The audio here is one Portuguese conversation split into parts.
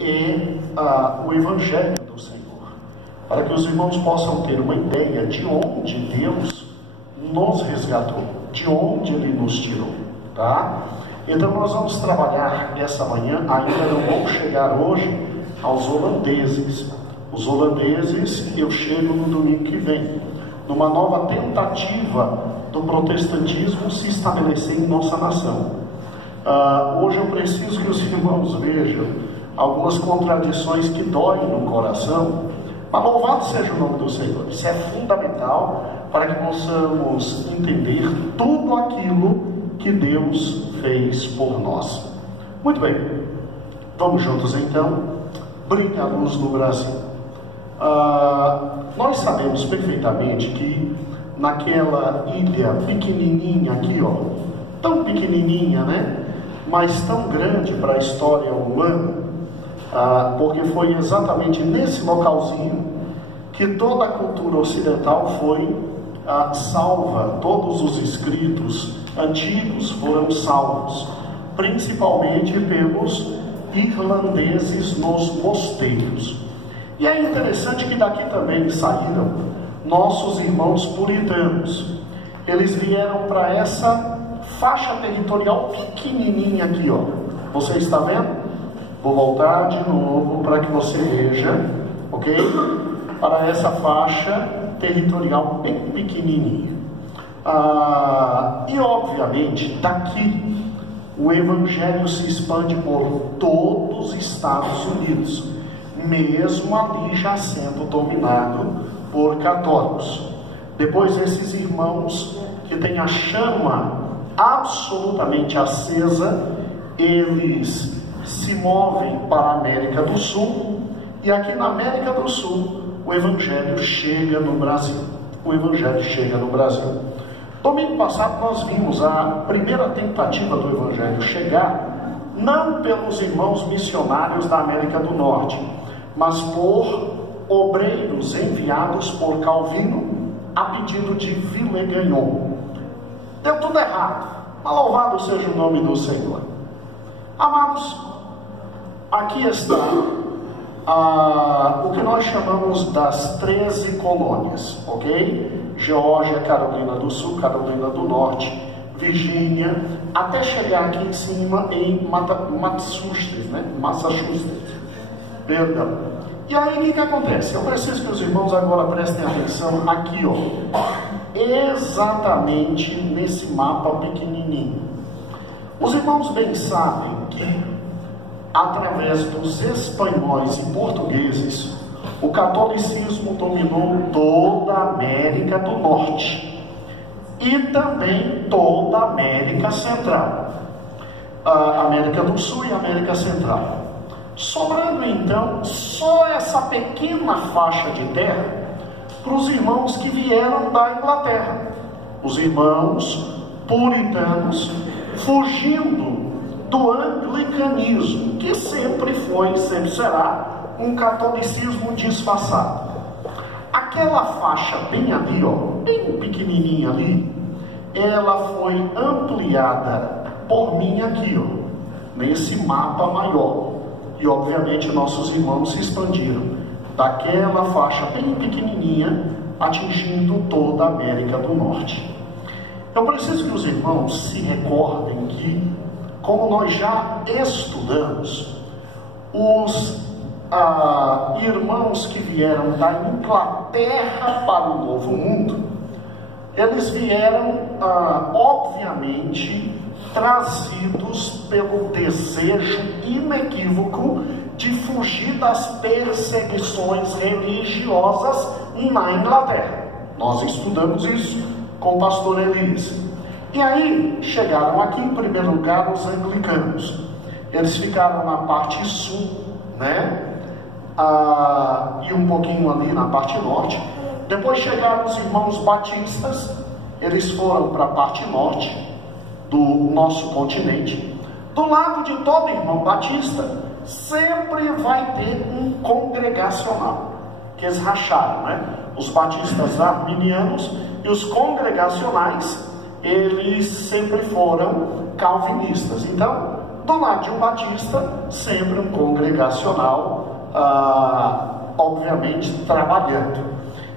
é o Evangelho do Senhor, para que os irmãos possam ter uma ideia de onde Deus nos resgatou, de onde Ele nos tirou, tá? Então nós vamos trabalhar essa manhã, ainda não vamos chegar hoje aos holandeses. Os holandeses eu chego no domingo que vem, numa nova tentativa do protestantismo se estabelecer em nossa nação. Hoje eu preciso que os irmãos vejam algumas contradições que doem no coração, mas louvado seja o nome do Senhor. Isso é fundamental para que possamos entender tudo aquilo que Deus fez por nós. Muito bem, vamos juntos então. Brilha a luz no Brasil. Nós sabemos perfeitamente que naquela ilha pequenininha aqui, ó, tão pequenininha, né, mas tão grande para a história humana, porque foi exatamente nesse localzinho que toda a cultura ocidental foi salva. Todos os escritos antigos foram salvos, principalmente pelos irlandeses nos mosteiros. E é interessante que daqui também saíram nossos irmãos puritanos. Eles vieram para essa faixa territorial pequenininha aqui, ó. Você está vendo? Vou voltar de novo para que você veja, ok? Para essa faixa territorial bem pequenininha. E obviamente daqui o Evangelho se expande por todos os Estados Unidos, mesmo ali já sendo dominado por católicos. Depois esses irmãos que têm a chama absolutamente acesa, eles se movem para a América do Sul, e aqui na América do Sul o Evangelho chega no Brasil. O Evangelho chega no Brasil. Domingo passado nós vimos a primeira tentativa do Evangelho chegar, não pelos irmãos missionários da América do Norte, mas por obreiros enviados por Calvino a pedido de Villegagnon. Deu tudo errado, mas louvado seja o nome do Senhor. Amados, aqui está o que nós chamamos das 13 colônias, ok? Geórgia, Carolina do Sul, Carolina do Norte, Virgínia, até chegar aqui em cima em Massachusetts, né? Massachusetts. Perdão. E aí o que acontece? Eu preciso que os irmãos agora prestem atenção aqui, ó. Exatamente nesse mapa pequenininho. Os irmãos bem sabem que através dos espanhóis e portugueses, o catolicismo dominou toda a América do Norte e também toda a América Central, a América do Sul e a América Central. Sobrando então só essa pequena faixa de terra para os irmãos que vieram da Inglaterra, os irmãos puritanos fugindo do anglicanismo, que sempre foi e sempre será um catolicismo disfarçado. Aquela faixa bem ali, ó, bem pequenininha ali, ela foi ampliada por mim aqui, ó, nesse mapa maior. E obviamente nossos irmãos se expandiram daquela faixa bem pequenininha, atingindo toda a América do Norte. Eu preciso que os irmãos se recordem que, como nós já estudamos, os irmãos que vieram da Inglaterra para o Novo Mundo, eles vieram, obviamente, trazidos pelo desejo inequívoco de fugir das perseguições religiosas na Inglaterra. Nós estudamos isso com o pastor Elias. E aí chegaram aqui em primeiro lugar os anglicanos. Eles ficaram na parte sul, né? E um pouquinho ali na parte norte. Depois chegaram os irmãos batistas. Eles foram para a parte norte do nosso continente. Do lado de todo irmão batista sempre vai ter um congregacional, que eles racharam, né? Os batistas arminianos e os congregacionais, eles sempre foram calvinistas. Então Do lado de um batista, sempre um congregacional, obviamente trabalhando.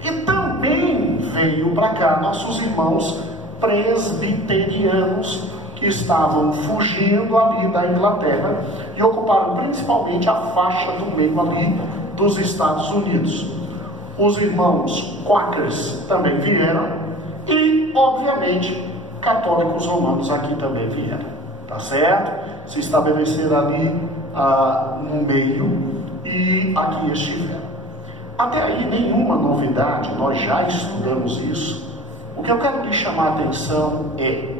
E também veio para cá nossos irmãos presbiterianos, que estavam fugindo ali da Inglaterra e ocuparam principalmente a faixa do meio ali dos Estados Unidos. Os irmãos Quakers também vieram e, obviamente, católicos romanos aqui também vieram, tá certo? Se estabeleceram ali no meio e aqui estiveram. Até aí nenhuma novidade, nós já estudamos isso. O que eu quero lhe chamar a atenção é: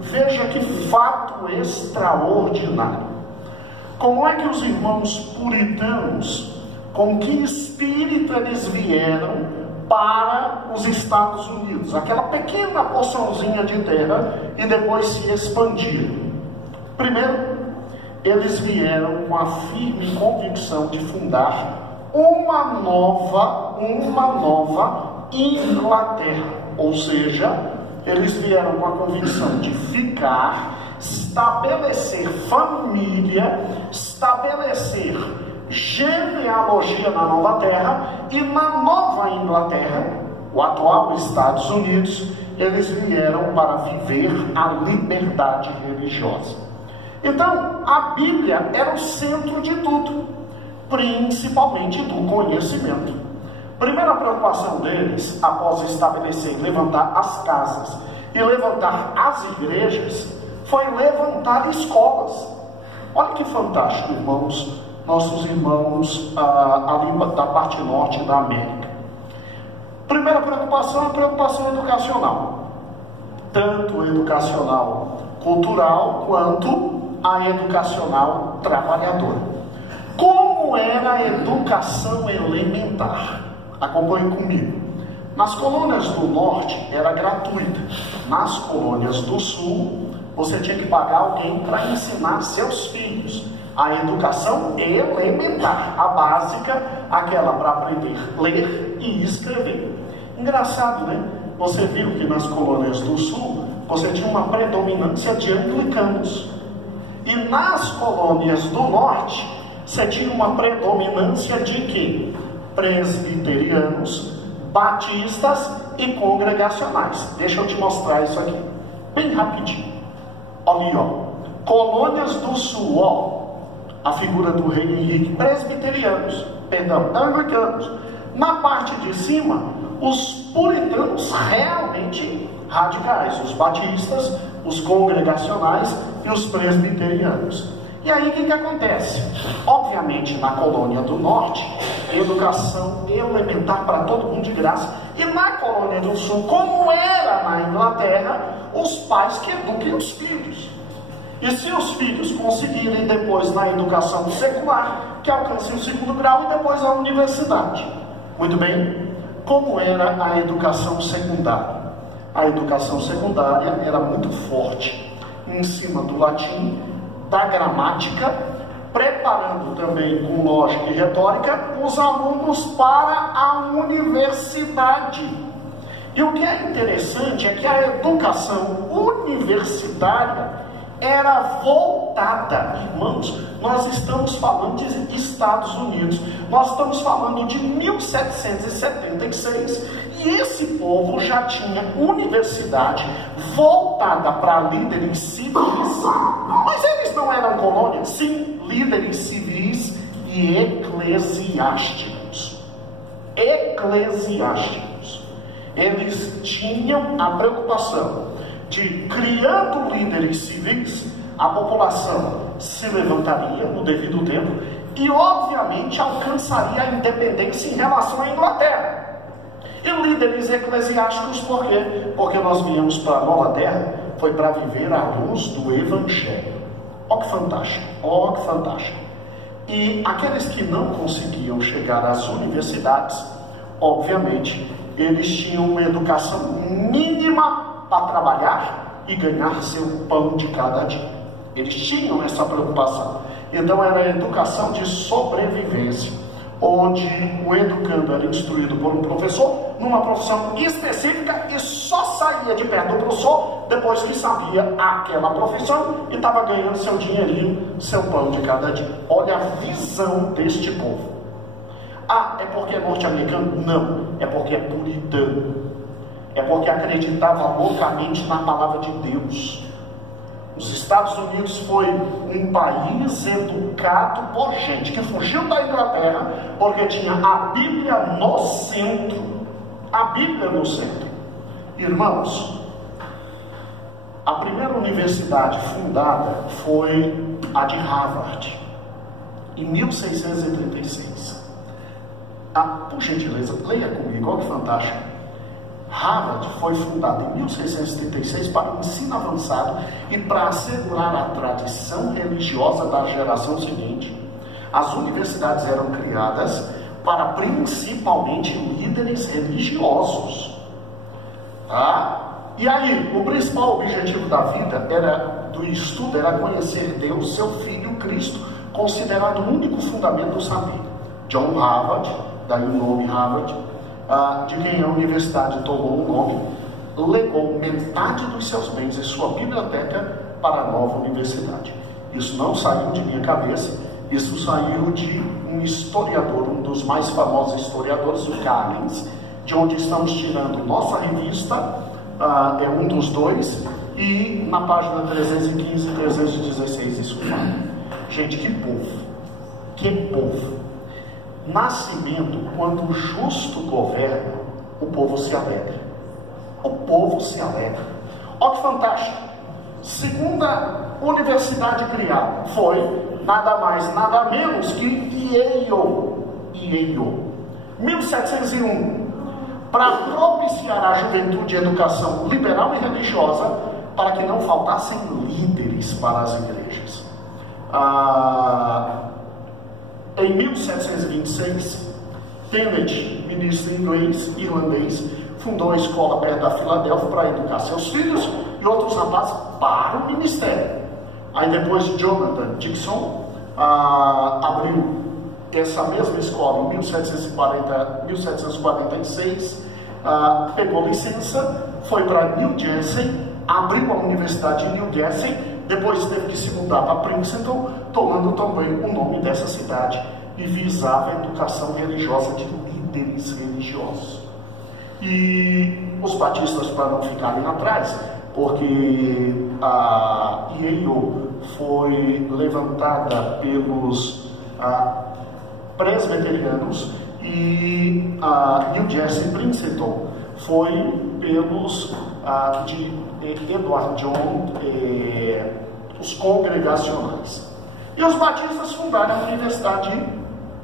veja que fato extraordinário. Como é que os irmãos puritanos, com que espírito eles vieram para os Estados Unidos? Aquela pequena porçãozinha de terra e depois se expandiram. Primeiro, eles vieram com a firme convicção de fundar uma nova Inglaterra. Ou seja, eles vieram com a convicção de ficar, estabelecer família, estabelecer genealogia na nova terra, e na nova Inglaterra, o atual Estados Unidos, eles vieram para viver a liberdade religiosa. Então, a Bíblia era o centro de tudo, principalmente do conhecimento. Primeira preocupação deles, após estabelecer, levantar as casas e levantar as igrejas, foi levantar escolas. Olha que fantástico, irmãos, nossos irmãos ali da parte norte da América. Primeira preocupação é a preocupação educacional. Tanto educacional cultural, quanto a educacional trabalhadora. Como era a educação elementar? Acompanhe comigo. Nas colônias do norte era gratuita. Nas colônias do sul, você tinha que pagar alguém para ensinar seus filhos a educação elementar, a básica, aquela para aprender a ler e escrever. Engraçado, né? Você viu que nas colônias do sul, você tinha uma predominância de anglicanos. E nas colônias do norte, você tinha uma predominância de quê? Presbiterianos, batistas e congregacionais. Deixa eu te mostrar isso aqui, bem rapidinho. Olha aí, ó. Colônias do sul, ó. A figura do rei Henrique. Presbiterianos, perdão, anglicanos. Na parte de cima, os puritanos realmente radicais. Os batistas, os congregacionais e os presbiterianos. E aí o que acontece? Obviamente na colônia do norte, educação elementar para todo mundo de graça. E na colônia do sul, como era na Inglaterra, os pais que eduquem os filhos. E se os filhos conseguirem depois na educação secular, que alcancem o segundo grau e depois a universidade. Muito bem? Como era a educação secundária? A educação secundária era muito forte em cima do latim, da gramática, preparando também com lógica e retórica os alunos para a universidade. E o que é interessante é que a educação universitária era voltada, irmãos, nós estamos falando de Estados Unidos, nós estamos falando de 1776, e esse povo já tinha universidade voltada para líderes civis. Mas eles não eram colônia? Sim, líderes civis e eclesiásticos. Eclesiásticos. Eles tinham a preocupação de, criando líderes civis, a população se levantaria no devido tempo e, obviamente, alcançaria a independência em relação à Inglaterra. E líderes eclesiásticos, por quê? Porque nós viemos para a nova terra, foi para viver à luz do Evangelho. Olha que fantástico, olha que fantástico. E aqueles que não conseguiam chegar às universidades, obviamente, eles tinham uma educação mínima para trabalhar e ganhar seu pão de cada dia. Eles tinham essa preocupação. Então era a educação de sobrevivência. onde o educando era instruído por um professor, numa profissão específica, e só saía de perto do professor depois que sabia aquela profissão e estava ganhando seu dinheirinho, seu pão de cada dia. Olha a visão deste povo. Ah, é porque é norte-americano? Não, é porque é puritano. É porque acreditava loucamente na palavra de Deus. Os Estados Unidos foi um país educado por gente que fugiu da Inglaterra porque tinha a Bíblia no centro. A Bíblia no centro. Irmãos, a primeira universidade fundada foi a de Harvard, em 1636. Por gentileza, leia comigo, olha que fantástico. Harvard foi fundada em 1636 para o ensino avançado e para assegurar a tradição religiosa da geração seguinte. As universidades eram criadas para principalmente líderes religiosos. E aí, o principal objetivo da vida do estudo era conhecer Deus, seu Filho Cristo, considerado o único fundamento do saber. John Harvard, daí o nome Harvard, de quem a universidade tomou o nome, legou metade dos seus bens e sua biblioteca para a nova universidade. Isso não saiu de minha cabeça, isso saiu de um historiador, um dos mais famosos historiadores, o Carlins, de onde estamos tirando nossa revista, é um dos dois, e na página 315 e 316 isso fala. Gente, que povo! Que povo! Nascimento, quando o justo governa, o povo se alegra. O povo se alegra. Olha que fantástico! Segunda universidade criada foi nada mais, nada menos que Yale, 1701, para propiciar à juventude educação liberal e religiosa, para que não faltassem líderes para as igrejas. Em 1726, Tennant, ministro irlandês, fundou a escola perto da Filadélfia para educar seus filhos e outros rapazes para o ministério. Aí depois Jonathan Dixon abriu essa mesma escola em 1746, pegou licença, foi para New Jersey, abriu a Universidade de New Jersey, depois teve que se mudar para Princeton, tomando também o nome dessa cidade, e visava a educação religiosa de líderes religiosos. E os batistas, para não ficarem atrás, porque a Yale foi levantada pelos presbiterianos e a New Jersey Princeton foi pelos de Edward John, os congregacionais. E os batistas fundaram a Universidade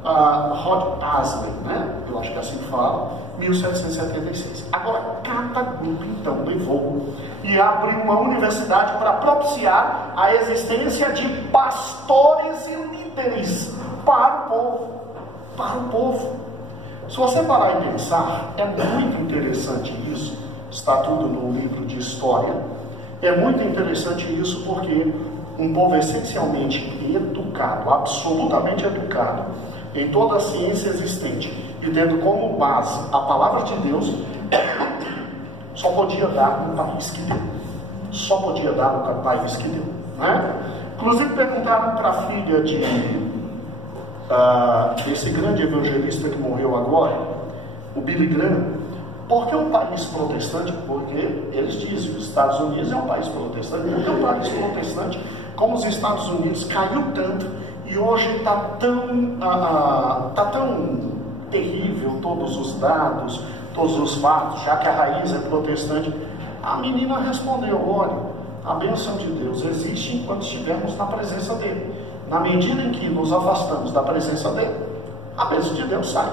Rhode Island, né? Eu acho que é assim que fala, 1776. Agora, cada grupo então levou e abriu uma universidade para propiciar a existência de pastores e líderes para o povo. Para o povo. Se você parar e pensar, é muito interessante isso. Está tudo no livro de história. É muito interessante isso porque um povo essencialmente educado, absolutamente educado, em toda a ciência existente, e tendo como base a palavra de Deus, só podia dar no país que deu. Só podia dar no país que deu. Né? Inclusive perguntaram para a filha desse grande evangelista que morreu agora, o Billy Graham, por que um país protestante? Porque eles dizem que os Estados Unidos é um país protestante, porque um país protestante como os Estados Unidos caiu tanto e hoje está tão terrível todos os dados, todos os fatos, já que a raiz é protestante. A menina respondeu: olha, a bênção de Deus existe enquanto estivermos na presença dele. Na medida em que nos afastamos da presença dele, a bênção de Deus sai.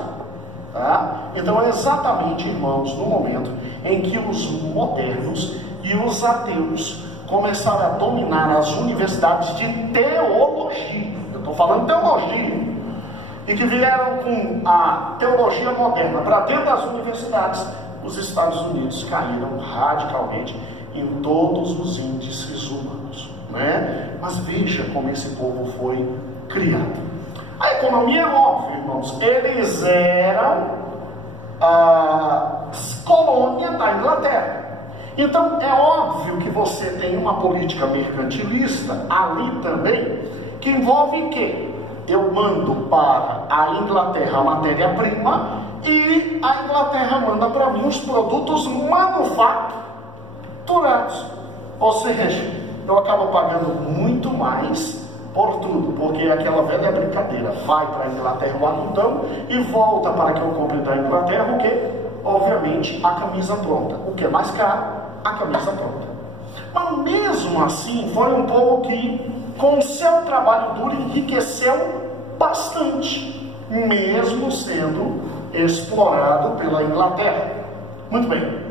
Tá? Então é exatamente, irmãos, no momento em que os modernos e os ateus começaram a dominar as universidades de teologia, eu estou falando teologia, e que vieram com a teologia moderna para dentro das universidades, os Estados Unidos caíram radicalmente em todos os índices humanos, né? Mas veja como esse povo foi criado. Aí economia é óbvio, irmãos, eles eram colônia da Inglaterra. Então é óbvio que você tem uma política mercantilista ali também, que envolve que eu mando para a Inglaterra a matéria-prima e a Inglaterra manda para mim os produtos manufaturados. Ou seja, eu acabo pagando muito mais por tudo, porque aquela velha brincadeira, vai para a Inglaterra o algodão e volta para que eu compre da Inglaterra o que? Obviamente a camisa pronta. O que é mais caro? A camisa pronta. Mas mesmo assim, foi um povo que, com seu trabalho duro, enriqueceu bastante, mesmo sendo explorado pela Inglaterra. Muito bem,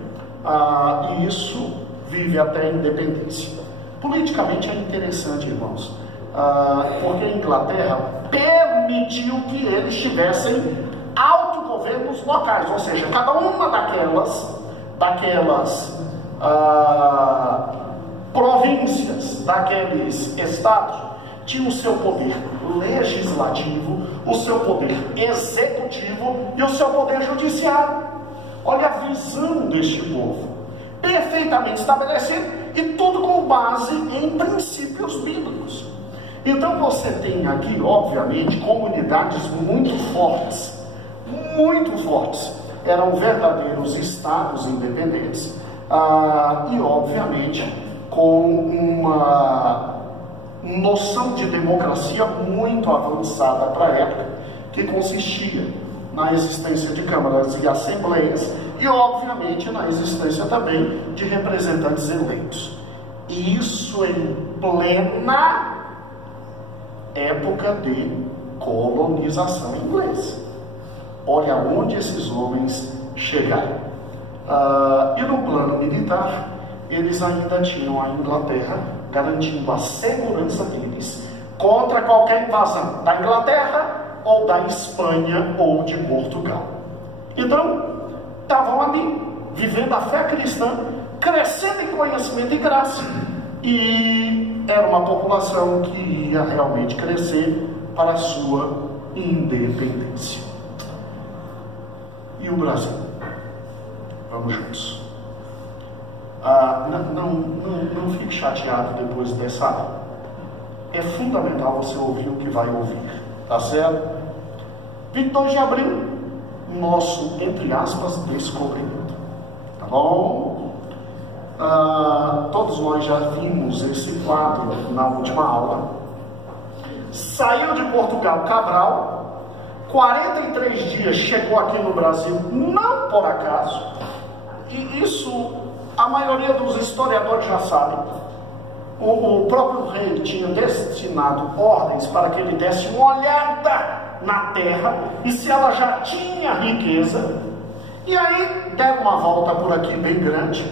e isso vive até a independência. Politicamente é interessante, irmãos, porque a Inglaterra permitiu que eles tivessem autogovernos locais, ou seja, cada uma daquelas províncias, daqueles estados, tinha o seu poder legislativo, o seu poder executivo e o seu poder judiciário. Olha a visão deste povo, perfeitamente estabelecido e tudo com base em princípios bíblicos. Então você tem aqui, obviamente, comunidades muito fortes, eram verdadeiros estados independentes, e obviamente com uma noção de democracia muito avançada para a época, que consistia na existência de câmaras e assembleias e obviamente na existência também de representantes eleitos. Isso em plena época de colonização inglesa. Olha onde esses homens chegaram. E no plano militar, eles ainda tinham a Inglaterra garantindo a segurança deles contra qualquer invasão da Inglaterra ou da Espanha ou de Portugal. Então, estavam ali, vivendo a fé cristã, crescendo em conhecimento e graça. E era uma população que ia realmente crescer para a sua independência. E o Brasil? Vamos juntos. Não fique chateado depois dessa aula. É fundamental você ouvir o que vai ouvir, tá certo? 22 de abril, nosso, entre aspas, descobrimento, tá bom? Todos nós já vimos esse quadro na última aula. Saiu de Portugal Cabral, 43 dias chegou aqui no Brasil, não por acaso, e isso a maioria dos historiadores já sabem. O próprio rei tinha destinado ordens para que ele desse uma olhada na terra e se ela já tinha riqueza. E aí deram uma volta por aqui bem grande,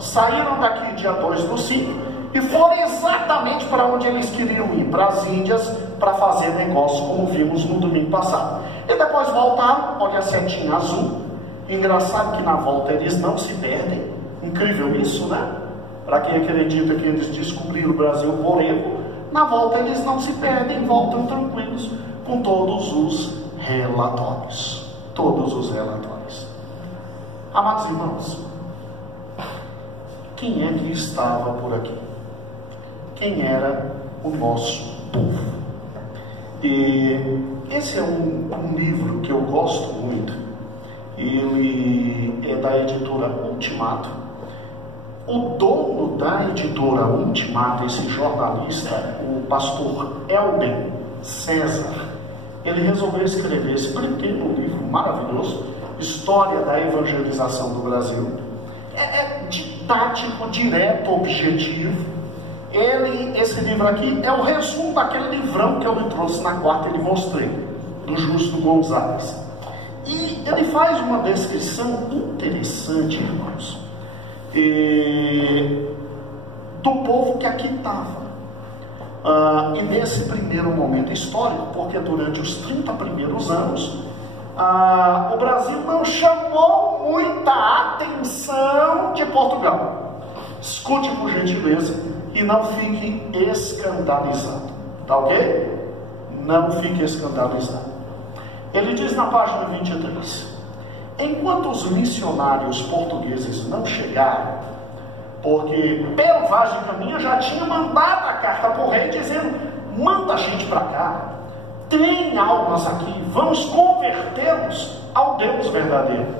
saíram daqui dia 2/5 e foram exatamente para onde eles queriam ir, para as Índias, para fazer negócio, como vimos no domingo passado. E depois voltaram, olha a setinha azul. Engraçado que na volta eles não se perdem. Incrível isso, né? Para quem acredita que eles descobriram o Brasil por erro, na volta eles não se perdem, voltam tranquilos com todos os relatórios. Todos os relatórios. Amados irmãos, quem é que estava por aqui? Quem era o nosso povo? E esse é um livro que eu gosto muito. Ele é da editora Ultimato. O dono da editora Ultimato, esse jornalista, o pastor Elben César, ele resolveu escrever esse pequeno livro maravilhoso, História da Evangelização do Brasil. É didático, direto, objetivo. Esse livro aqui é o resumo daquele livrão que eu lhe trouxe na quarta e lhe mostrei, do Justo Gonzalez. E ele faz uma descrição interessante, irmãos, do povo que aqui estava. E nesse primeiro momento histórico, porque durante os 30 primeiros anos, o Brasil não chamou muita atenção de Portugal. Escute por gentileza e não fique escandalizado, tá ok? não fique escandalizado. Ele diz na página 23: enquanto os missionários portugueses não chegaram, porque Pero Vaz de Caminha já tinha mandado a carta para o rei dizendo: manda a gente para cá, tem almas aqui, vamos convertê-los ao Deus verdadeiro.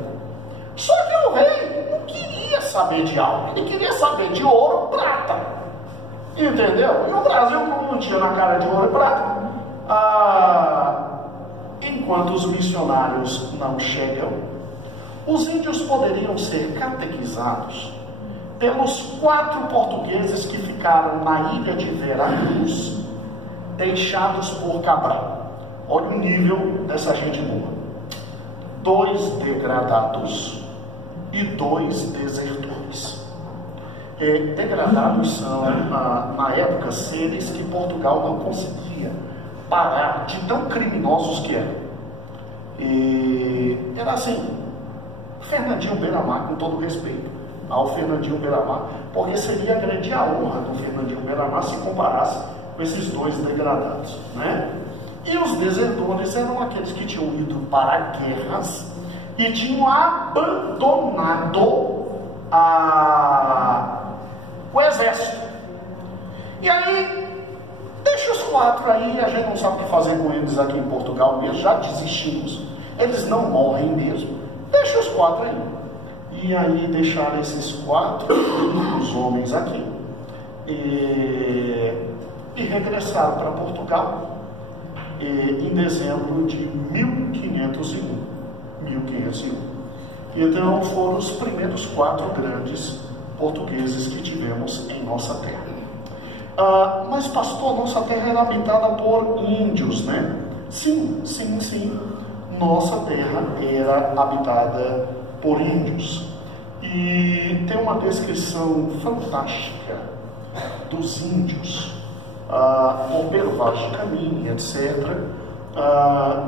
Só que o rei não queria saber de alma, ele queria saber de ouro e prata, entendeu? E o Brasil, como não tinha na cara de ouro e prata, enquanto os missionários não chegam, os índios poderiam ser catequizados pelos 4 portugueses que ficaram na ilha de Veracruz, deixados por Cabral. Olha o nível dessa gente boa: 2 degradados e 2 desertores. Degradados são, na época, seres que Portugal não conseguia parar de tão criminosos que eram. E era assim, Fernandinho Beiramar, com todo respeito ao Fernandinho Beiramar, porque seria agredir a honra do Fernandinho Beiramar se comparasse com esses 2 degradados, né? E os desertores eram aqueles que tinham ido para guerras e tinham abandonado o exército. E aí, deixa os 4 aí, a gente não sabe o que fazer com eles aqui em Portugal mesmo, já desistimos, eles não morrem mesmo, deixa os 4 aí. E aí deixaram esses 4 os homens aqui e regressaram para Portugal em dezembro de 1501. Então foram os primeiros 4 grandes portugueses que tivemos em nossa terra. Mas pastor, nossa terra era habitada por índios, né? Sim. Nossa terra era habitada por índios. E tem uma descrição fantástica dos índios, por Pero Vaz de Caminha, etc.,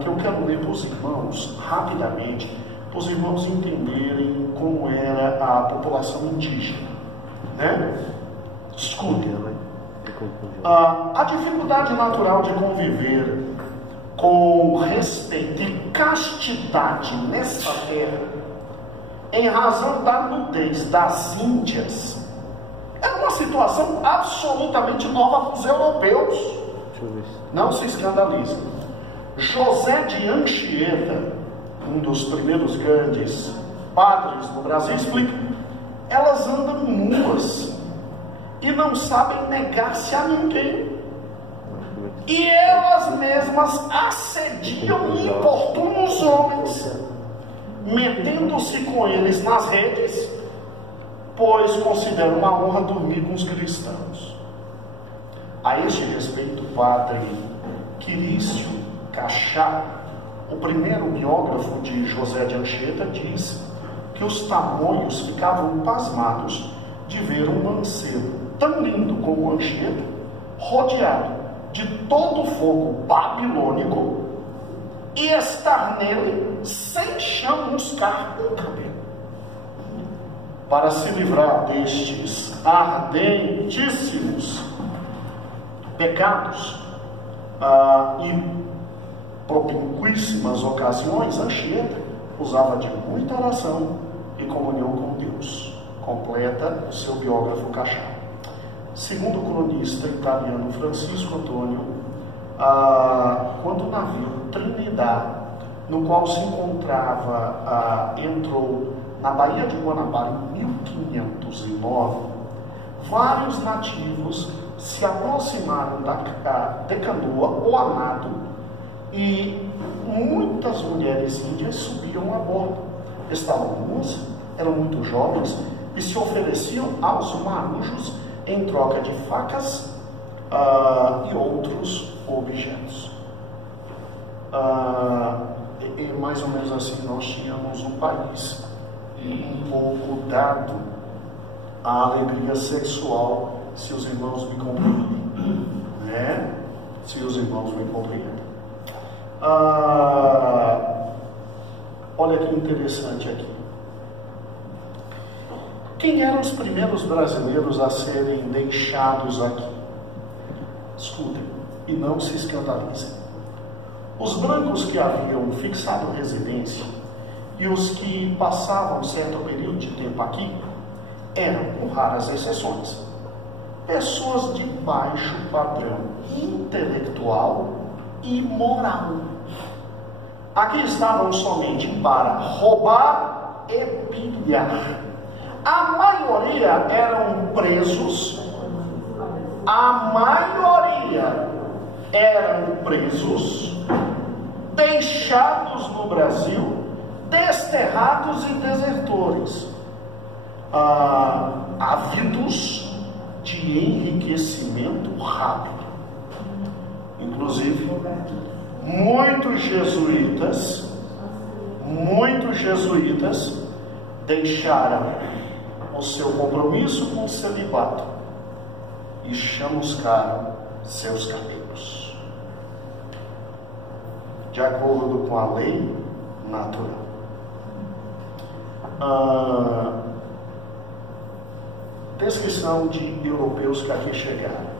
que eu quero ler para os irmãos rapidamente, para os irmãos entenderem como era a população indígena, né? Escutem, né? A dificuldade natural de conviver com respeito e castidade nessa terra, em razão da nudez das Índias, era uma situação absolutamente nova para os europeus. Não se escandalizem. José de Anchieta, um dos primeiros grandes padres do Brasil, explica: elas andam nuas e não sabem negar-se a ninguém, e elas mesmas assediam e importunam os homens, metendo-se com eles nas redes, pois consideram uma honra dormir com os cristãos. A este respeito, o padre Quirício Cachá, o primeiro biógrafo de José de Anchieta, diz que os tamoios ficavam pasmados de ver um mancebo tão lindo como Anchieta, rodeado de todo o fogo babilônico, e estar nele sem chamuscar um cabelo. Para se livrar destes ardentíssimos pecados e propinquíssimas ocasiões, Anchieta usava de muita oração e comunhão com Deus. Completa o seu biógrafo Cachá. Segundo o cronista italiano Francisco Antônio, quando o navio Trinidad, no qual se encontrava, entrou na Baía de Guanabara em 1509, vários nativos se aproximaram de canoa ou a nado, e muitas mulheres índias subiam a bordo. Estavam nuas, eram muito jovens e se ofereciam aos marujos em troca de facas e outros objetos. Mais ou menos assim nós tínhamos um país um pouco dado à alegria sexual, se os irmãos me compreendem, né? Se os irmãos me compreendem. Olha que interessante aqui. Quem eram os primeiros brasileiros a serem deixados aqui? Escutem e não se escandalizem. Os brancos que haviam fixado residência e os que passavam certo período de tempo aqui eram, com raras exceções, pessoas de baixo padrão intelectual e moral. Aqui estavam somente para roubar e pilhar. A maioria eram presos, deixados no Brasil, desterrados e desertores, ávidos de enriquecimento rápido. Inclusive, muitos jesuítas deixaram o seu compromisso com o celibato e chamuscaram seus cabelos, de acordo com a lei natural. Descrição de europeus que aqui chegaram.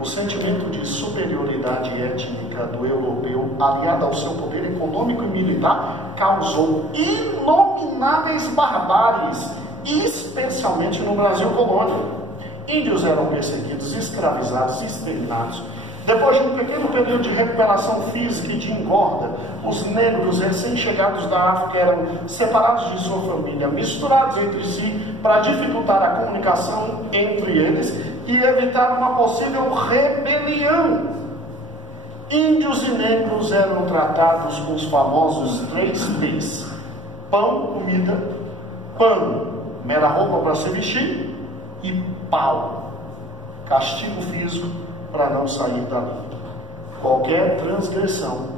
O sentimento de superioridade étnica do europeu, aliado ao seu poder econômico e militar, causou inomináveis barbáries, especialmente no Brasil colônia. Índios eram perseguidos, escravizados e exterminados. Depois de um pequeno período de recuperação física e de engorda, os negros recém-chegados da África eram separados de sua família, misturados entre si para dificultar a comunicação entre eles e evitar uma possível rebelião. Índios e negros eram tratados com os famosos 3 P's: pão, comida; pano, mera roupa para se vestir; e pau, castigo físico para não sair dali. Qualquer transgressão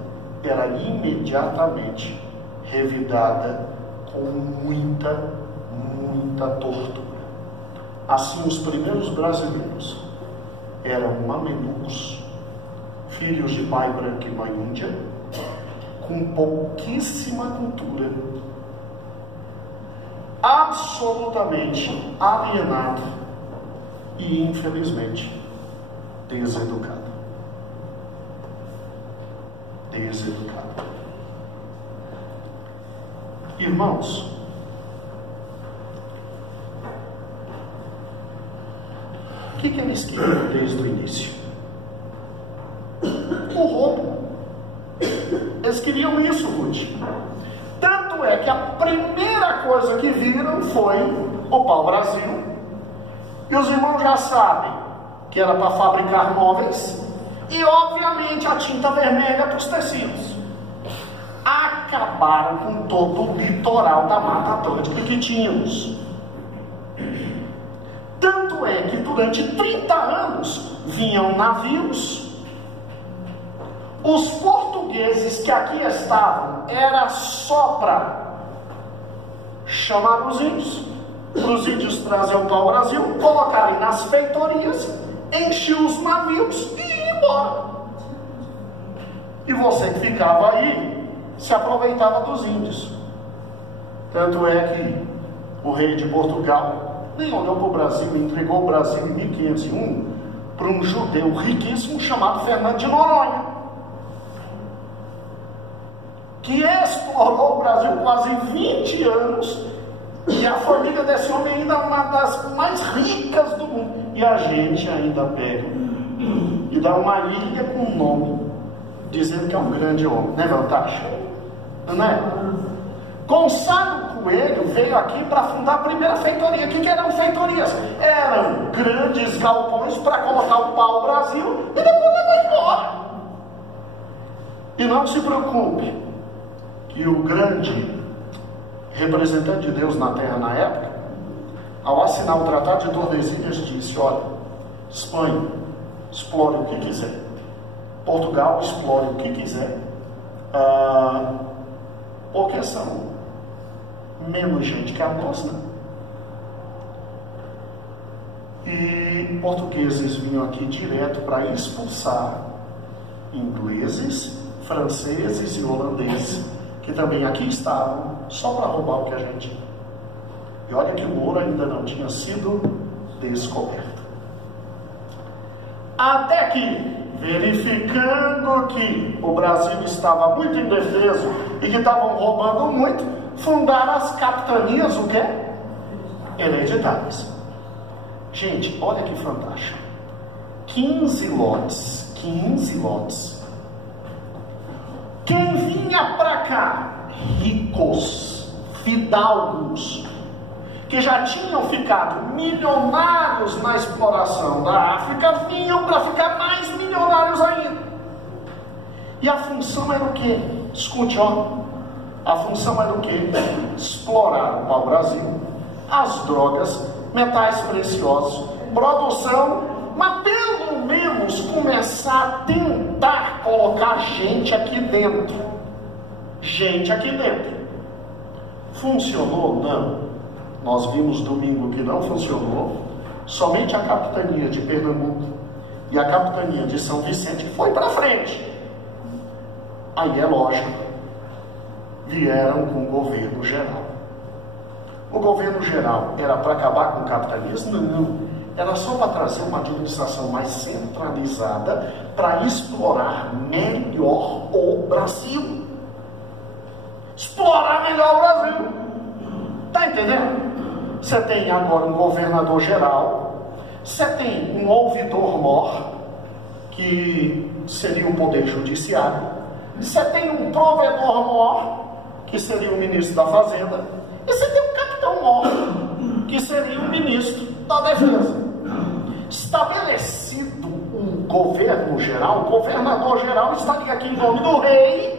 era imediatamente revidada com muita tortura. Assim, os primeiros brasileiros eram mamelucos, filhos de pai branco e mãe índia, com pouquíssima cultura, absolutamente alienado e, infelizmente, deseducado. Irmãos, o que eles queriam desde o início? O roubo. Eles queriam isso, Ruth. Tanto é que a primeira coisa que viram foi o pau-brasil. E os irmãos já sabem que era para fabricar móveis. E, obviamente, a tinta vermelha para os tecidos. Acabaram com todo o litoral da Mata Atlântica que tínhamos. Tanto é que durante 30 anos vinham navios. Os portugueses que aqui estavam era só para chamar os índios, para os índios trazer o pau-brasil, colocarem nas feitorias, encher os navios e ir embora. E você que ficava aí se aproveitava dos índios. Tanto é que o rei de Portugal nem olhou para o Brasil e entregou o Brasil em 1501 para um judeu riquíssimo chamado Fernando de Noronha, que explorou o Brasil quase 20 anos, e a família desse homem ainda é uma das mais ricas do mundo. E a gente ainda pega e dá uma ilha com um nome, dizendo que é um grande homem, né, Vantacha? Não é? Gonçalo Coelho veio aqui para fundar a primeira feitoria. O que eram feitorias? Eram grandes galpões para colocar o pau-brasil e depois levar embora. E não se preocupe, que o grande representante de Deus na terra na época, ao assinar o Tratado de Tordesilhas, disse: olha, Espanha, explore o que quiser, Portugal, explore o que quiser, porque são menos gente que a nós, né? E portugueses vinham aqui direto para expulsar ingleses, franceses e holandeses, que também aqui estavam só para roubar o que a gente tinha. E olha que o ouro ainda não tinha sido descoberto. Até que verificando que o Brasil estava muito indefeso e que estavam roubando muito, fundaram as capitanias, o quê? Hereditárias. Gente, olha que fantástico. 15 lotes. Quem vinha para cá, ricos, fidalgos, que já tinham ficado milionários na exploração da África, vinham para ficar mais milionários ainda. E a função era o quê? Escute, ó. A função era o quê? Explorar o pau-brasil, as drogas, metais preciosos, produção, mas pelo menos começar a tentar colocar gente aqui dentro. Gente aqui dentro. Funcionou? Não. Nós vimos domingo que não funcionou. Somente a capitania de Pernambuco e a capitania de São Vicente foi para frente. Aí é lógico, vieram com o governo geral. O governo geral era para acabar com capitanias? Não. Era só para trazer uma administração mais centralizada para explorar melhor o Brasil. Explorar melhor o Brasil. Está entendendo? Você tem agora um governador geral, você tem um ouvidor-mor, que seria o poder judiciário, você tem um provedor-mor, que seria o ministro da Fazenda, e você tem um capitão-mor, que seria o ministro da Defesa. Estabelecido um governo geral, o governador geral estaria aqui em nome do rei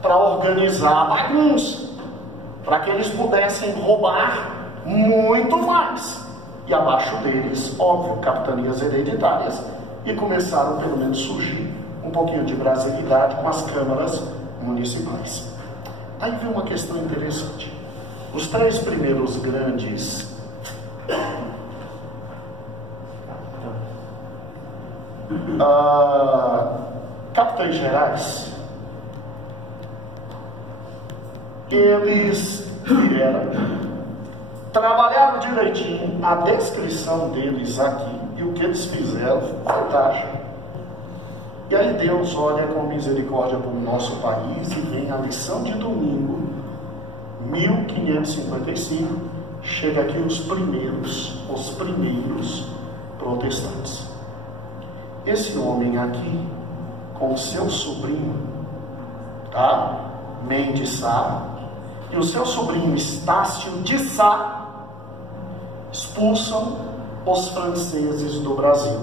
para organizar a bagunça, para que eles pudessem roubar muito mais. E abaixo deles, óbvio, capitanias hereditárias, e começaram pelo menos a surgir um pouquinho de brasilidade com as câmaras municipais. Aí vem uma questão interessante. Os 3 primeiros grandes capitães gerais, eles vieram, trabalharam direitinho, a descrição deles aqui e o que eles fizeram, fantástico. E aí Deus olha com misericórdia para o nosso país e vem a lição de domingo, 1555, chega aqui os primeiros protestantes. Esse homem aqui, com seu sobrinho, tá? Mendes Sá, e o seu sobrinho Estácio de Sá, expulsam os franceses do Brasil.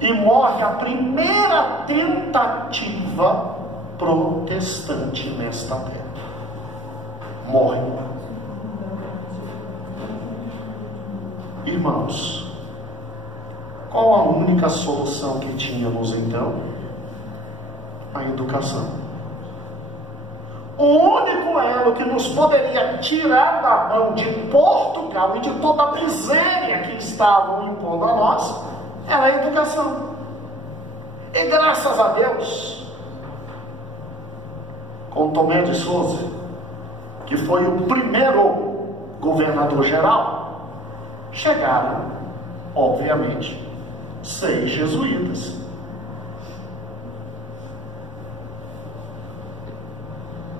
E morre a primeira tentativa protestante nesta terra. Morre. Irmãos, qual a única solução que tínhamos então? A educação. O único elo que nos poderia tirar da mão de Portugal e de toda a miséria que estavam impondo a nós era a educação. E graças a Deus, com Tomé de Souza, que foi o primeiro governador geral, chegaram, obviamente, 6 jesuítas.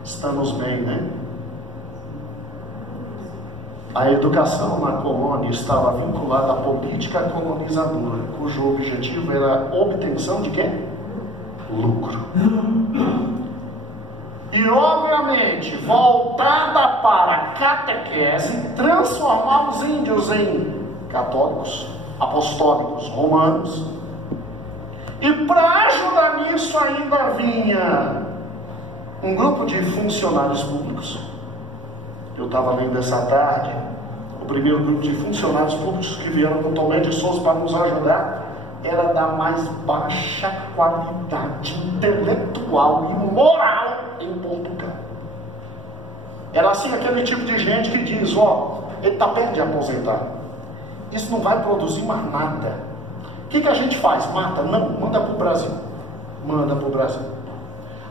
Estamos bem, né? A educação na colônia estava vinculada à política colonizadora, cujo objetivo era a obtenção de quê? Lucro. E, obviamente, voltada para a catequese, transformar os índios em católicos, apostólicos, romanos. E para ajudar nisso ainda vinha um grupo de funcionários públicos. Eu estava lendo essa tarde, o primeiro grupo de funcionários públicos que vieram com Tomé de Souza para nos ajudar era da mais baixa qualidade intelectual e moral em Portugal. Era assim aquele tipo de gente que diz, ó, ele está perto de aposentar, isso não vai produzir mais nada. O que a gente faz? Mata? Não, manda para o Brasil. Manda para o Brasil.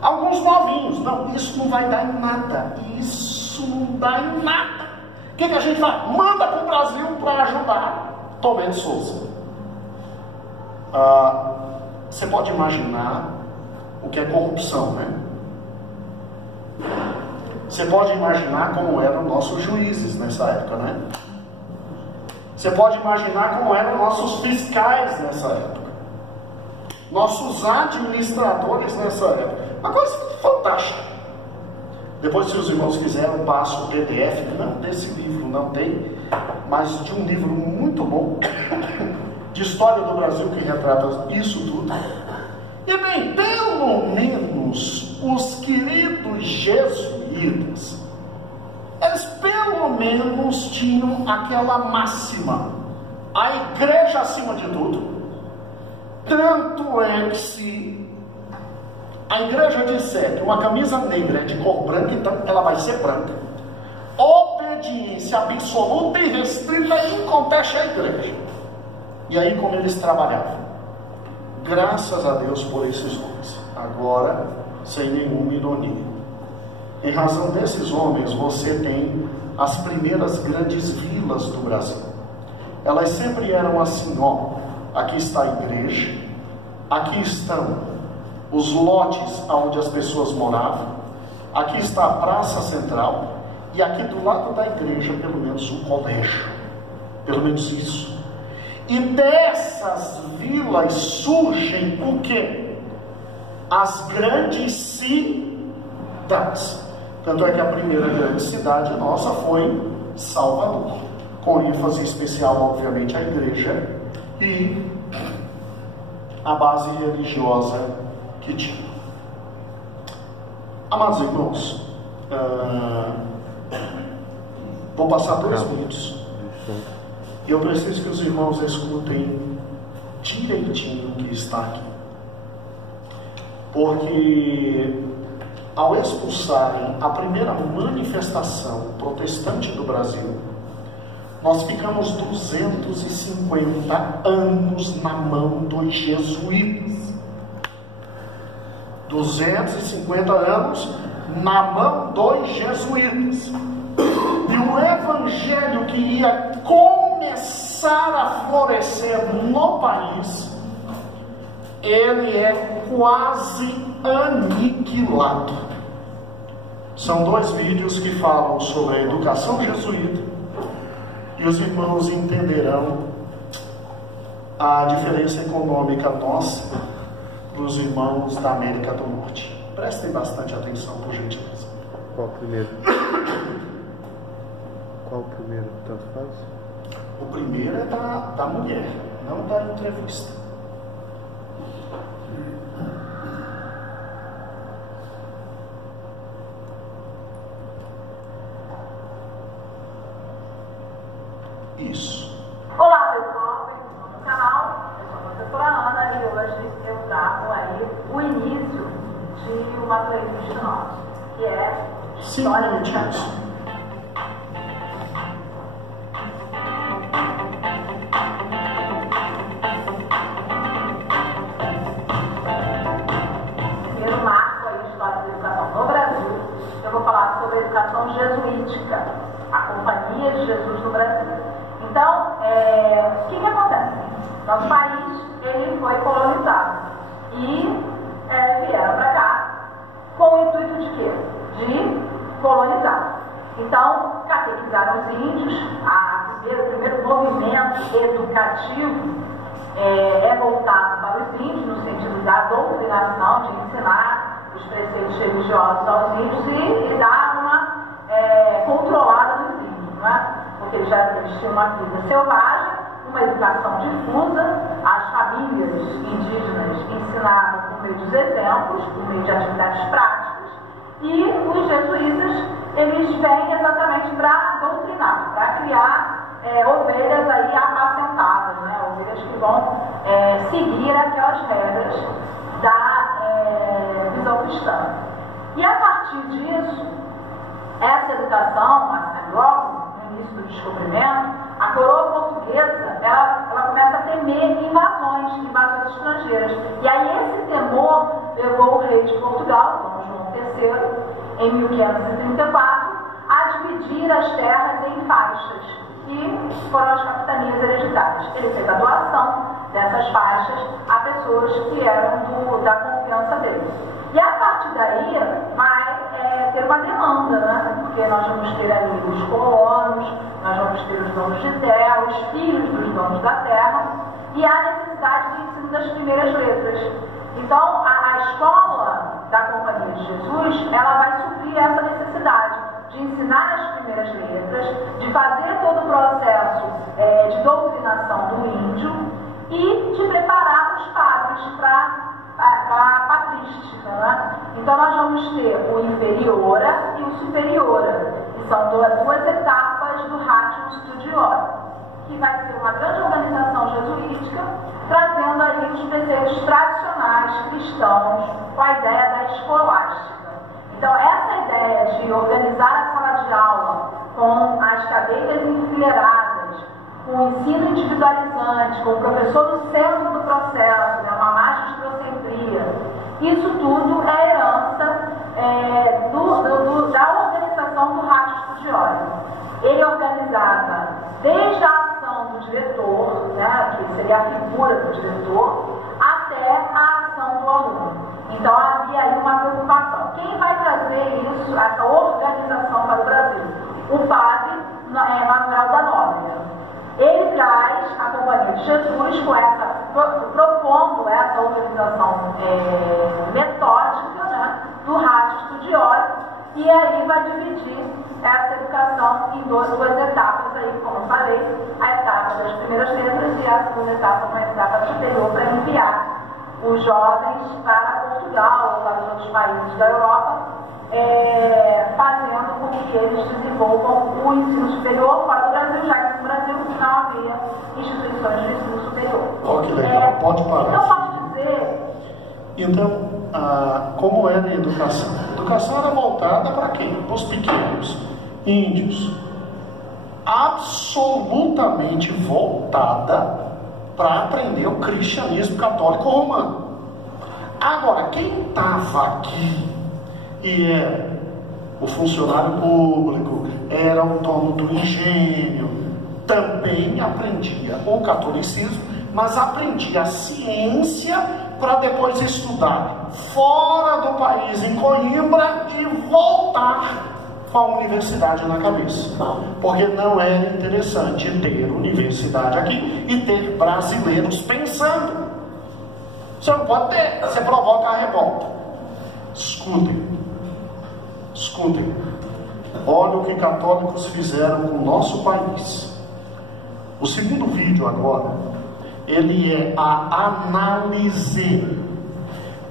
Alguns novinhos, não, isso não vai dar em nada. Isso não dá em nada. O que a gente faz? Manda para o Brasil para ajudar Tomé de Souza. Você pode imaginar o que é corrupção, né? Você pode imaginar como eram nossos juízes nessa época, né? Você pode imaginar como eram nossos fiscais nessa época, nossos administradores nessa época. Uma coisa fantástica. Depois, se os irmãos quiserem, eu passo o PDF, não desse livro, não tem, mas de um livro muito bom, de história do Brasil, que retrata isso tudo. E bem, pelo menos os queridos jesuítas, eles pelo menos tinham aquela máxima: a igreja acima de tudo. Tanto é que se a igreja disser que uma camisa negra é de cor branca, então ela vai ser branca. Obediência absoluta e restrita e inconteste à igreja. E aí como eles trabalhavam? Graças a Deus por esses homens. Agora, sem nenhuma ironia. Em razão desses homens, você tem as primeiras grandes vilas do Brasil. Elas sempre eram assim, ó, aqui está a igreja, aqui estão os lotes onde as pessoas moravam, aqui está a praça central, e aqui do lado da igreja, pelo menos um colégio, pelo menos isso. E dessas vilas surgem o quê? As grandes cidades. Tanto é que a primeira grande cidade nossa foi Salvador, com ênfase especial, obviamente, à igreja e a base religiosa que tinha. Amados irmãos, vou passar 2 minutos. E eu preciso que os irmãos escutem direitinho o que está aqui. Porque ao expulsarem a primeira manifestação protestante do Brasil, nós ficamos 250 anos na mão dos jesuítas. 250 anos na mão dos jesuítas. E o evangelho que iria começar a florescer no país, ele é quase aniquilado. São 2 vídeos que falam sobre a educação jesuíta, e os irmãos entenderão a diferença econômica nossa para os irmãos da América do Norte. Prestem bastante atenção, por gentileza. Qual primeiro? Qual primeiro? Tanto faz? O primeiro é da mulher, não da entrevista. Isso. Olá pessoal, bem-vindos no canal. Eu sou a professora Ana e hoje eu trago aí o início de uma playlist nossa, que é História da Educação. Primeiro marco aí de História da Educação no Brasil, eu vou falar sobre a educação jesuítica, a Companhia de Jesus no Brasil. Então, o que acontece? Nosso país ele foi colonizado e vieram para cá com o intuito de quê? De colonizar. Então, catequizaram os índios. O primeiro movimento educativo é voltado para os índios, no sentido da doutrinação, de ensinar os preceitos religiosos aos índios e dar uma controlada nos índios, não é? Porque eles tinham uma vida selvagem, uma educação difusa, as famílias indígenas ensinavam por meio dos exemplos, por meio de atividades práticas, e os jesuítas, eles vêm exatamente para doutrinar, para criar ovelhas aí apacentadas, né? Ovelhas que vão seguir aquelas regras da visão cristã. E a partir disso, essa educação, logo no início do descobrimento, a coroa portuguesa, ela começa a temer invasões estrangeiras. E aí esse temor levou o rei de Portugal, Dom João III, em 1534, a dividir as terras em faixas, que foram as capitanias hereditárias. Ele fez a doação dessas faixas a pessoas que eram da confiança deles. E a partir daí vai ter uma demanda, né? Porque nós vamos ter ali os colonos, nós vamos ter os donos de terra, os filhos dos donos da terra, e há necessidade do ensino das primeiras letras. Então, a escola da Companhia de Jesus, ela vai suprir essa necessidade de ensinar as primeiras letras, de fazer todo o processo de doutrinação do índio e de preparar os padres para a patrística, né? Então nós vamos ter o inferiora e o superiora, que são duas etapas do Ratio Studiorum, que vai ser uma grande organização jesuítica, trazendo aí os preceitos tradicionais cristãos com a ideia da escolástica. Então essa ideia de organizar a sala de aula com as cadeiras enfileiradas, com o ensino individualizante, com o professor no centro do processo, né, uma magistrocentria, isso tudo é herança da organização do Ratio Studiorum. Ele organizava desde a ação do diretor, né, que seria a figura do diretor, até a ação do aluno. Então havia aí uma preocupação. Quem vai trazer isso, essa organização para o Brasil? O padre Manuel da Nóbrega. Ele traz a Companhia de Jesus propondo essa organização metódica, né, do Ratio Studiorum, e aí vai dividir essa educação em duas etapas, aí, como eu falei, a etapa das primeiras letras e a segunda etapa, uma etapa superior, para enviar os jovens para Portugal ou para os outros países da Europa, fazendo com que eles desenvolvam o ensino superior fora do Brasil, já que no Brasil não havia instituições de ensino superior. Oh, que legal, pode parar. Então, posso dizer... Então, como era a educação? A educação era voltada para quem? Para os pequenos, índios. Absolutamente voltada para aprender o cristianismo católico romano. Agora, quem estava aqui e era o funcionário público, era o dono do engenho, também aprendia o catolicismo, mas aprendia a ciência para depois estudar fora do país, em Coimbra, e voltar com a universidade na cabeça. Porque não era interessante ter universidade aqui e ter brasileiros pensando. Você não pode ter, você provoca a revolta. Escutem. Olha o que católicos fizeram com o nosso país. O segundo vídeo agora, ele é a análise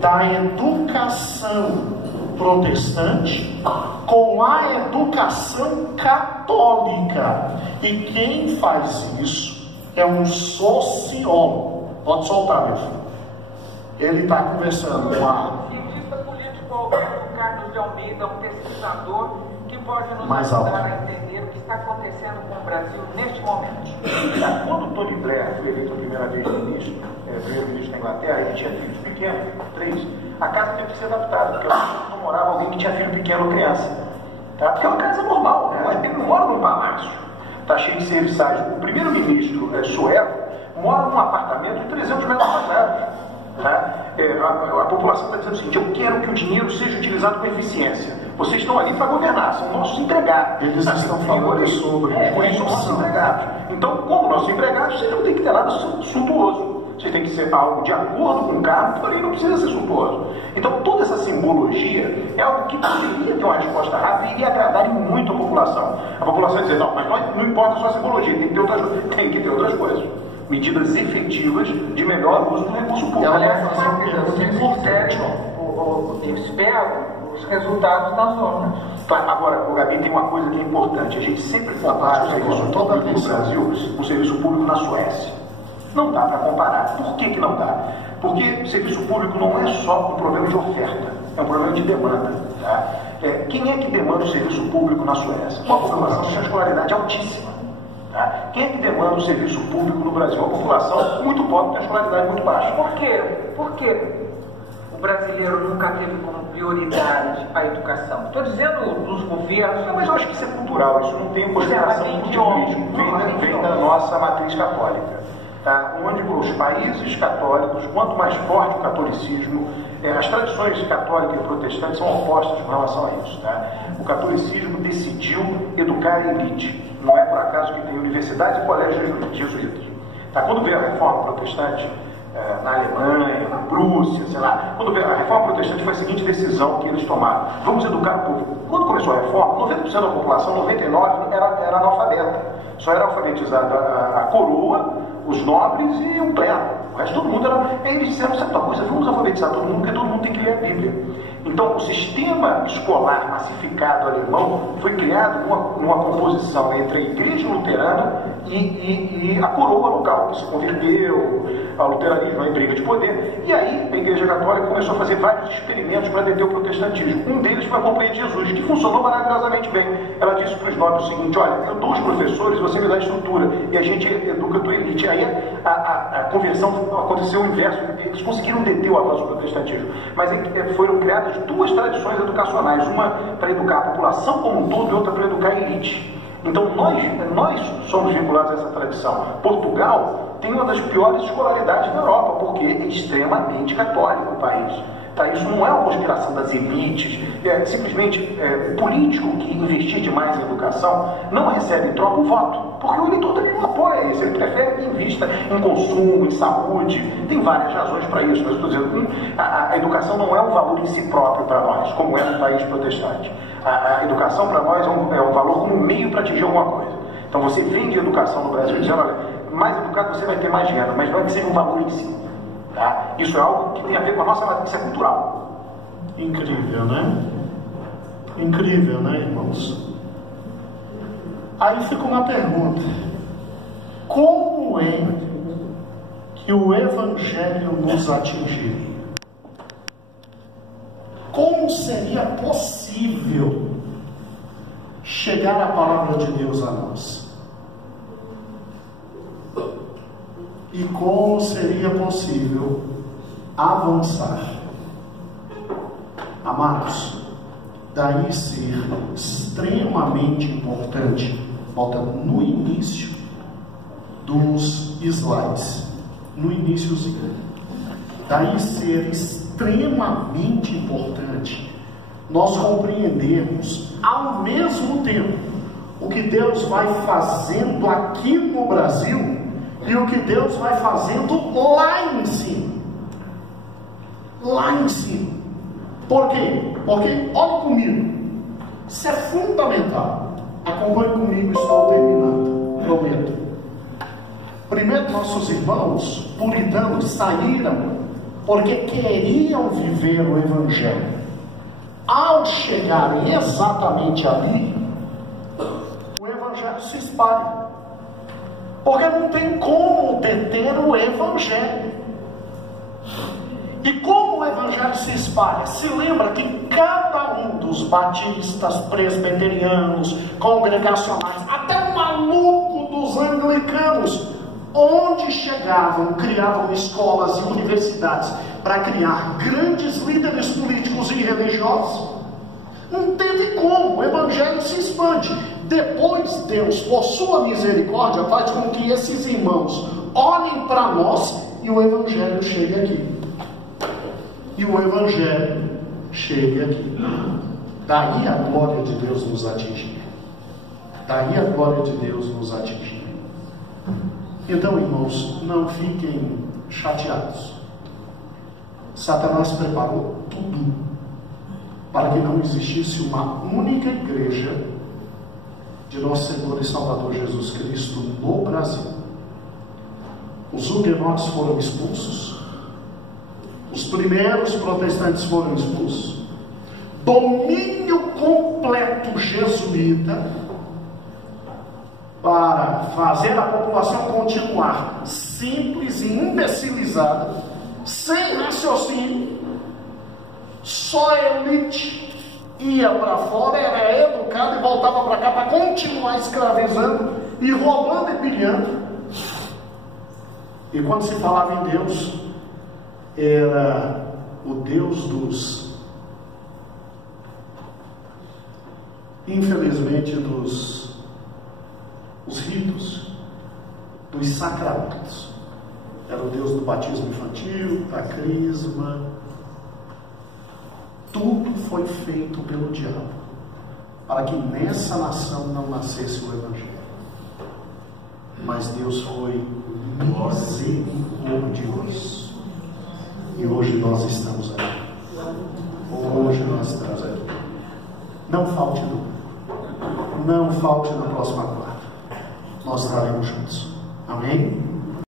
da educação protestante com a educação católica. E quem faz isso é um sociólogo. Pode soltar, meu filho. Ele está conversando com a... cientista político Alberto Carlos de Almeida, um pesquisador que pode nos Mais ajudar alto. a entender o que está acontecendo com o Brasil neste momento. Quando Tony Blair foi eleito a primeira vez primeiro-ministro da Inglaterra, ele tinha filhos pequenos, 3. A casa teve que ser adaptada, porque não morava alguém que tinha filho pequeno ou criança. Tá? Porque é uma casa normal, né? Ele não mora num palácio, está cheio de serviçais. O primeiro-ministro sueco mora num apartamento de 300 metros quadrados. Tá? A população está dizendo o seguinte: eu quero que o dinheiro seja utilizado com eficiência. Vocês estão ali para governar, são nossos empregados. Eles estão falando sobre por isso são nossos empregados. Então, como nossos empregados, vocês não têm que ter nada suntuoso. Vocês têm que ser algo de acordo com o cargo, porém não precisa ser suntuoso. Então, toda essa simbologia é algo que poderia ter uma resposta rápida e iria agradar muito a população. A população ia dizer: não, mas não importa só a simbologia, tem que ter outras coisas. Medidas efetivas de melhor uso do recurso público. Ela vai Aliás, fazer uma pergunta vocês importante. esperam os resultados das urnas. Tá, agora, o Gabi, tem uma coisa que é importante. A gente sempre compara o serviço público no Brasil com o serviço público na Suécia. Não dá para comparar. Por que não dá? Porque o serviço público não é só um problema de oferta, é um problema de demanda. Tá? Quem é que demanda o serviço público na Suécia? Uma população de escolaridade altíssima. Tá? Quem é que demanda o serviço público no Brasil? Uma população muito pobre, com escolaridade muito baixa. Por quê? Por que o brasileiro nunca teve como prioridade a educação? Estou dizendo dos governos. Não, mas eu acho que isso é cultural, isso não tem consideração Mas política, vem da nossa matriz católica. Tá? onde os países católicos, quanto mais forte o catolicismo, as tradições católica e protestante são opostas com relação a isso. Tá? O catolicismo decidiu educar a elite. Não é por acaso que tem universidades e colégios jesuítas. Tá? Quando veio a reforma protestante na Alemanha, na Prússia, sei lá, quando veio a reforma protestante foi a seguinte decisão que eles tomaram: vamos educar o povo. Quando começou a reforma, 90% da população, 99% era analfabeta. Só era alfabetizada a coroa, os nobres e o pleno. O resto todo mundo era. Eles disseram certa coisa: vamos alfabetizar todo mundo, porque todo mundo tem que ler a Bíblia. Então, o sistema escolar massificado alemão foi criado numa composição entre a igreja luterana e a coroa local, que se converteu ao luteranismo, à briga de poder. E aí, a igreja católica começou a fazer vários experimentos para deter o protestantismo. Um deles foi a Companhia de Jesus, que funcionou maravilhosamente bem. Ela disse para os nobres o seguinte: olha, eu dou os professores, você me dá a estrutura, e a gente educa a tua elite. Aí a conversão aconteceu o inverso, eles conseguiram deter o avanço do protestantismo. Mas foram criadas duas tradições educacionais, uma para educar a população como um todo e outra para educar a elite. Então nós somos vinculados a essa tradição. Portugal tem uma das piores escolaridades da Europa, porque é extremamente católico o país. Tá? Isso não é uma conspiração das elites, simplesmente o político que investir demais em educação não recebe em troca o voto, porque o eleitor também não apoia isso, ele prefere que invista em consumo, em saúde, tem várias razões para isso, mas eu estou dizendo, a educação não é um valor em si próprio para nós, como é no país protestante. A educação para nós é um valor como meio para atingir alguma coisa. Então você vende educação no Brasil dizendo: olha, mais educado você vai ter mais renda, mas não é que seja um valor em si. Tá? Isso é algo que tem a ver com a nossa matriz cultural. Incrível, né? Incrível, né, irmãos? Aí fica uma pergunta: como é que o Evangelho nos atingiria? Como seria possível chegar a palavra de Deus a nós? E como seria possível avançar? Amados, daí ser extremamente importante, volta no início dos slides, no iníciozinho, daí ser extremamente importante nós compreendermos ao mesmo tempo o que Deus vai fazendo aqui no Brasil e o que Deus vai fazendo lá em cima. Lá em cima. Por quê? Porque, olha comigo, isso é fundamental. Acompanhe comigo, estou terminando, prometo. Primeiro, nossos irmãos puritanos saíram porque queriam viver o Evangelho. Ao chegarem exatamente ali, o Evangelho se espalha. Porque não tem como deter o Evangelho. E como o Evangelho se espalha? Se lembra que cada um dos batistas, presbiterianos, congregacionais, até o maluco dos anglicanos, onde chegavam, criavam escolas e universidades para criar grandes líderes políticos e religiosos. Não teve como, o Evangelho se expande. Depois Deus, por sua misericórdia, faz com que esses irmãos olhem para nós e o Evangelho chegue aqui. E o Evangelho chegue aqui. Daí a glória de Deus nos atingir. Daí a glória de Deus nos atingir. Então, irmãos, não fiquem chateados. Satanás preparou tudo para que não existisse uma única igreja de nosso Senhor e Salvador Jesus Cristo no Brasil. Os huguenotes foram expulsos, os primeiros protestantes foram expulsos, domínio completo jesuíta para fazer a população continuar simples e imbecilizada, sem raciocínio, só a elite ia para fora, era educada e voltava para cá para continuar escravizando e roubando e pilhando. E quando se falava em Deus, era o Deus dos, infelizmente, dos ritos, dos sacramentos. era o Deus do batismo infantil, da crisma. Tudo foi feito pelo diabo para que nessa nação não nascesse o Evangelho. Mas Deus foi misericordioso. E hoje nós estamos aqui. Hoje nós estamos aqui. Não falte domingo. Não falte na próxima quarta. Nós estaremos juntos. Amém?